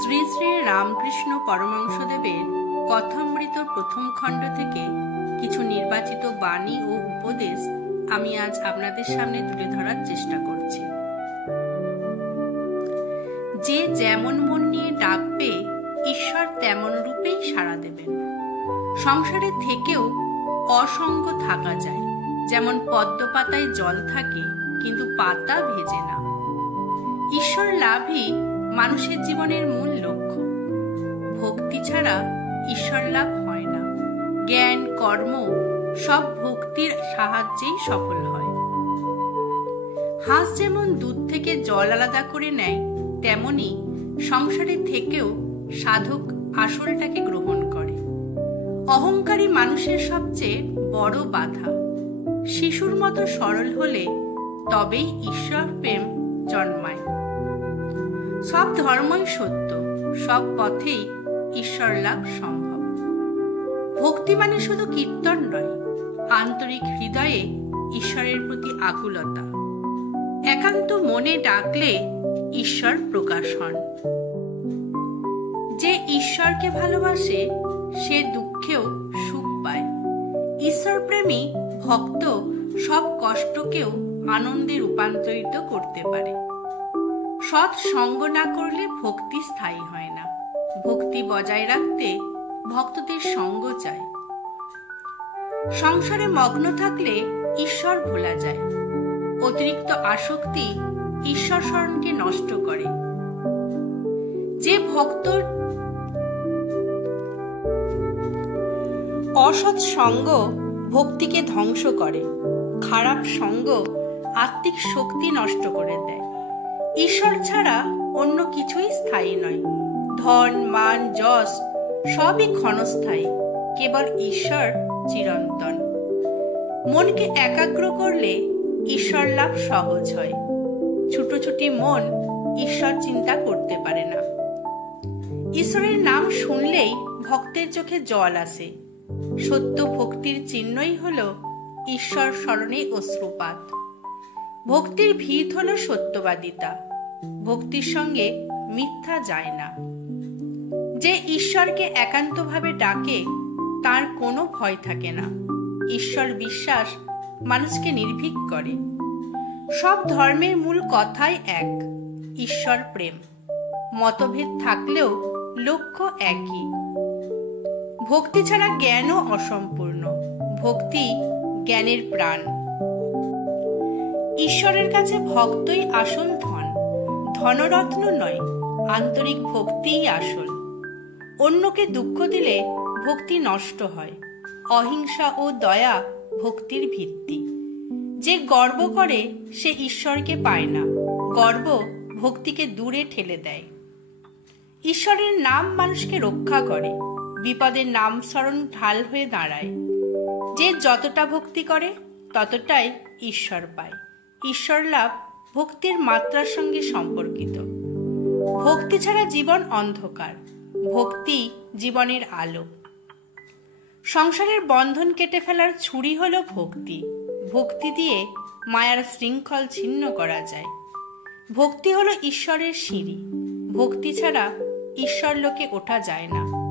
শ্রী শ্রী রামকৃষ্ণ পরমহংসদেবের কথামৃত প্রথম খণ্ড থেকে কিছু নির্বাচিত বাণী ও উপদেশ আমি আজ আপনাদের সামনে তুলে ধরার চেষ্টা করছি। যে যেমন মন নিয়ে ডাকবে, ঈশ্বর তেমন রূপেই সাড়া দেবেন। সংসারে থেকেও অসঙ্গ থাকা যায়, যেমন পদ্ম পাতায় জল থাকে কিন্তু পাতা ভেজে না। ঈশ্বর লাভই মানুষের জীবনের মূল লক্ষ্য। ভক্তি ছাড়া ঈশ্বর লাভ হয় না। জ্ঞান, কর্ম সব ভক্তির সাহায্যেই সফল হয়। হাঁস যেমন দুধ থেকে জল আলাদা করে নেয়, তেমনি সংসারে থেকেও সাধক আসলটাকে গ্রহণ করে। অহংকারী মানুষের সবচেয়ে বড় বাধা। শিশুর মতো সরল হলে তবেই ঈশ্বর প্রেম জন্মায়। সব ধর্মই সত্য, সব পথেই ঈশ্বর লাভ সম্ভব। ভক্তি মানে শুধু কীর্তন নয়, আন্তরিক হৃদয়ে ঈশ্বরের প্রতি আকুলতা। একান্ত মনে ডাকলে ঈশ্বর প্রকাশ হন। যে ঈশ্বরকে ভালোবাসে সে দুঃখেও সুখ পায়। ঈশ্বর প্রেমী ভক্ত সব কষ্টকেও আনন্দে রূপান্তরিত করতে পারে। সৎ সঙ্গ না করলে ভক্তি স্থায়ী হয় না। ভক্তি বজায় রাখতে ভক্তদের সঙ্গ চাই। সংসারে মগ্ন থাকলে ঈশ্বর ভোলা যায়। অতিরিক্ত আসক্তি ঈশ্বর স্মরণকে নষ্ট করে। যে ভক্ত অসৎ সঙ্গ ভক্তিকে ধ্বংস করে। খারাপ সঙ্গ আত্মিক শক্তি নষ্ট করে দেয়। ঈশ্বর ছাড়া অন্য কিছুই স্থায়ী নয়। ধন, মান, যশ সবই ক্ষণস্থায়ী, কেবল ঈশ্বর চিরন্তন। মনকে একাগ্র করলে ঈশ্বর লাভ সহজ হয়। ছুটোছুটি মন ঈশ্বর চিন্তা করতে পারে না। ঈশ্বরের নাম শুনলেই ভক্তের চোখে জল আসে। সত্য ভক্তির চিহ্নই হল ঈশ্বর স্মরণে অশ্রুপাত। ভক্তির ভিত হল সত্যবাদিতা। ভক্তির সঙ্গে মিথ্যা যায় না। যে ঈশ্বরকে একান্তভাবে ডাকে তার কোনো ভয় থাকে না। ঈশ্বর বিশ্বাস মানুষকে নির্ভীক করে। সব ধর্মের মূল কথাই এক, ঈশ্বর প্রেম। মতভেদ থাকলেও লক্ষ্য একই। ভক্তি ছাড়া জ্ঞানও অসম্পূর্ণ। ভক্তি জ্ঞানের প্রাণ। ঈশ্বরের কাছে ভক্তই আসল ধন। ধনরত্ন নয়, আন্তরিক ভক্তিই আসল। অন্যকে দুঃখ দিলে ভক্তি নষ্ট হয়। অহিংসা ও দয়া ভক্তির ভিত্তি। যে গর্ব করে সে ঈশ্বরকে পায় না। গর্ব ভক্তিকে দূরে ঠেলে দেয়। ঈশ্বরের নাম মানুষকে রক্ষা করে। বিপদের নাম স্মরণ ঢাল হয়ে দাঁড়ায়। যে যতটা ভক্তি করে ততটাই ঈশ্বর পায়। ঈশ্বর লাভ ভক্তির মাত্রার সঙ্গে সম্পর্কিত। ভক্তি ছাড়া জীবন অন্ধকার। ভক্তি জীবনের আলো। সংসারের বন্ধন কেটে ফেলার ছুরি হলো ভক্তি। ভক্তি দিয়ে মায়ার শৃঙ্খল ছিন্ন করা যায়। ভক্তি হলো ঈশ্বরের সিঁড়ি। ভক্তি ছাড়া ঈশ্বর লোকে ওঠা যায় না।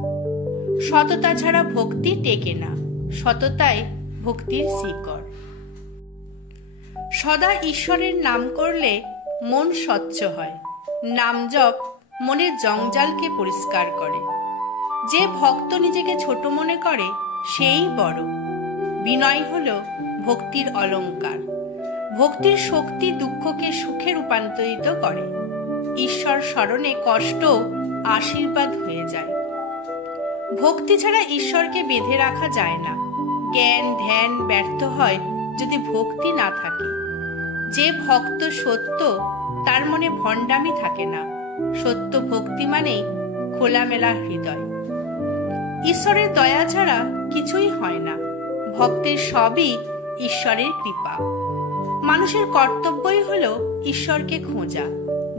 সততা ছাড়া ভক্তি টেকে না। সততাই ভক্তির শিকড়। সদা ঈশ্বরের নাম করলে মন স্বচ্ছ হয়। নাম জপ মনের জঞ্জালকে পরিষ্কার করে। যে ভক্ত নিজেকে ছোট মনে করে সেই বড়। বিনয় হল ভক্তির অলংকার। ভক্তির শক্তি দুঃখকে সুখে রূপান্তরিত করে। ঈশ্বর স্মরণে কষ্ট আশীর্বাদ হয়ে যায়। ভক্তি ছাড়া ঈশ্বরকে বেঁধে রাখা যায় না। জ্ঞান ধ্যান ব্যর্থ হয় যদি ভক্তি না থাকে। যে ভক্ত সত্য তার মনে ভণ্ডামি থাকে না। সত্য ভক্তি মানেই খোলামেলা হৃদয়। ঈশ্বরের দয়া ছাড়া কিছুই হয় না। ভক্তের সবই ঈশ্বরের কৃপা। মানুষের কর্তব্যই হল ঈশ্বরকে খোঁজা।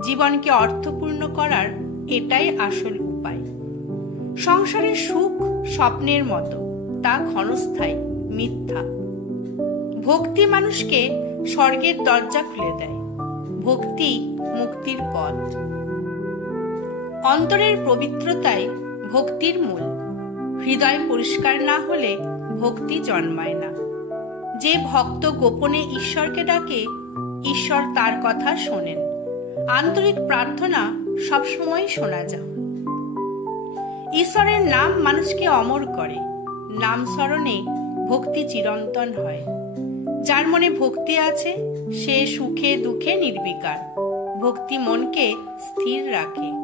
জীবনকে অর্থপূর্ণ করার এটাই আসল উপায়। সংসারের সুখ স্বপ্নের মতো, তা ক্ষণস্থায়ী, মিথ্যা। ভক্তি মানুষকে স্বর্গের দরজা খুলে দেয়। ভক্তি মুক্তির পথ। অন্তরের পবিত্রতাই ভক্তির মূল। হৃদয় পরিষ্কার না হলে ভক্তি জন্মায় না। যে ভক্ত গোপনে ঈশ্বরকে ডাকে, ঈশ্বর তার কথা শোনেন। আন্তরিক প্রার্থনা সবসময় শোনা যায়। ঈশ্বরের নাম মানুষকে অমর করে। নাম স্মরণে ভক্তি চিরন্তন হয়। যার মনে ভক্তি আছে সে সুখে দুঃখে নির্বিকার। ভক্তি মনকে স্থির রাখে।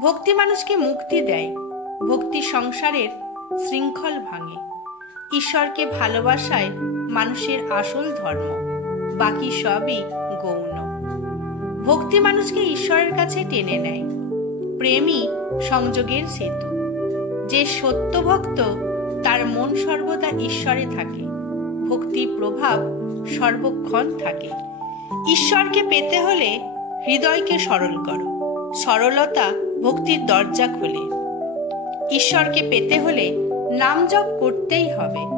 ভক্তি মানুষকে মুক্তি দেয়। ভক্তি সংসারের শৃঙ্খল ভাঙে। ঈশ্বরকে ভালোবাসায় মানুষের আসল ধর্ম, বাকি সবই গৌণ। ভক্তি মানুষকে ঈশ্বরের কাছে টেনে নেয়। প্রেমই সংযোগের সেতু। যে সত্য ভক্ত তার মন সর্বদা ঈশ্বরে থাকে। ভক্তির প্রভাব সর্বক্ষণ থাকে। ঈশ্বরকে পেতে হলে হৃদয়কে সরল করো। সরলতা ভক্তির দরজা খোলে। ঈশ্বরকে পেতে হলে নাম জপ করতেই হবে।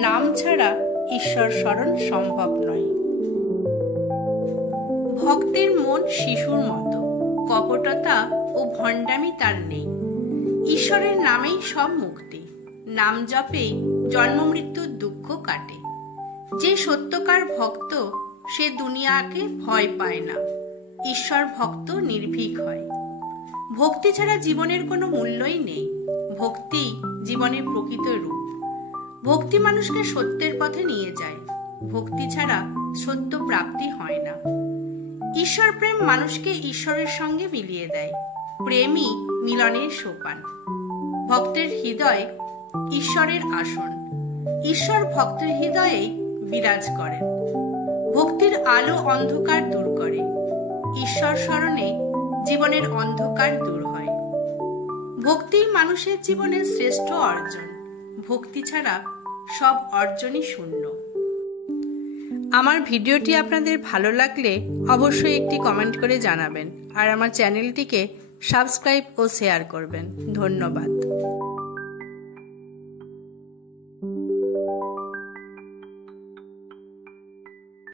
নাম ছাড়া ঈশ্বর স্মরণ সম্ভব নয়। ভক্তের মন শিশুর মতো। কপটতা ও ভণ্ডামি তার নেই। ঈশ্বরের নামেই সব মুক্তি। নাম জপেই জন্ম মৃত্যুর দুঃখ কাটে। যে সত্যকার ভক্ত সে দুনিয়াকে ভয় পায় না। ঈশ্বর ভক্ত নির্ভীক হয়। ভক্তি ছাড়া জীবনের কোনো মূল্যই নেই। ভক্তি জীবনের প্রকৃত রূপ। ভক্তি মানুষকে সত্যের পথে নিয়ে যায়। ভক্তি ছাড়া সত্য প্রাপ্তি হয় না। ঈশ্বর প্রেম মানুষকে ঈশ্বরের সঙ্গে মিলিয়ে দেয়। প্রেমই মিলনের সোপান। ভক্তের হৃদয় ঈশ্বরের আসন। ঈশ্বর ভক্তের হৃদয়ে বিরাজ করেন। ভক্তির আলো অন্ধকার দূর করে। ঈশ্বর স্মরণে জীবনের অন্ধকার দূর হয়। ভক্তি মানুষের জীবনের শ্রেষ্ঠ অর্জন। ভক্তি ছাড়া সব অর্জনই শূন্য। আমার ভিডিওটি আপনাদের ভালো লাগলে অবশ্যই একটি কমেন্ট করে জানাবেন আর আমার চ্যানেলটিকে সাবস্ক্রাইব ও শেয়ার করবেন। ধন্যবাদ।